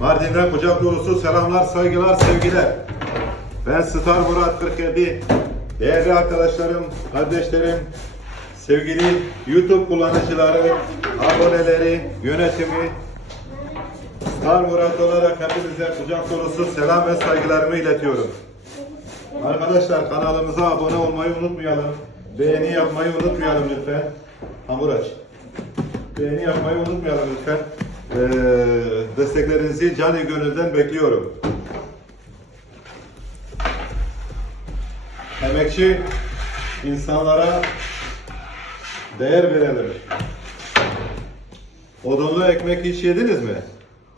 Mardin'den kucak dolusu selamlar, saygılar, sevgiler. Ben Star Murat 47. Değerli arkadaşlarım, kardeşlerim, sevgili YouTube kullanıcıları, aboneleri, yönetimi, Star Murat olarak hepinize kucak dolusu selam ve saygılarımı iletiyorum. Arkadaşlar kanalımıza abone olmayı unutmayalım. Beğeni yapmayı unutmayalım lütfen. Hamur aç. Beğeni yapmayı unutmayalım lütfen. Ee, desteklerinizi canı gönülden bekliyorum. Emekçi insanlara değer verelim. Odunlu ekmek hiç yediniz mi?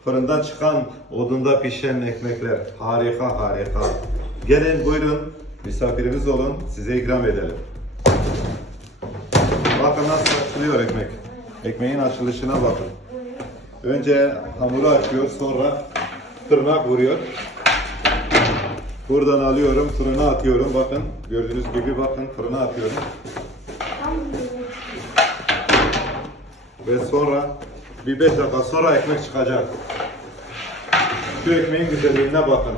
Fırından çıkan, odunda pişen ekmekler. Harika harika. Gelin buyurun, misafirimiz olun, size ikram edelim. Bakın nasıl açılıyor ekmek. Ekmeğin açılışına bakın. Önce hamuru açıyor, sonra tırnak vuruyor. Buradan alıyorum, fırına atıyorum. Bakın, gördüğünüz gibi bakın fırına atıyorum. Ve sonra bir 5 dakika sonra ekmek çıkacak. Şu ekmeğin güzelliğine bakın.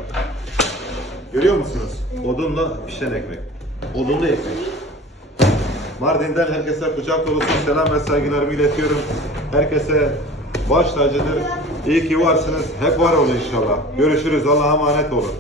Görüyor musunuz? Odunla pişen ekmek. Odunlu ekmek. Mardin'den herkese kucak dolusu selam ve saygılarımı iletiyorum. Herkese baş tacıdır. İyi ki varsınız. Hep var olun inşallah. Görüşürüz. Allah'a emanet olun.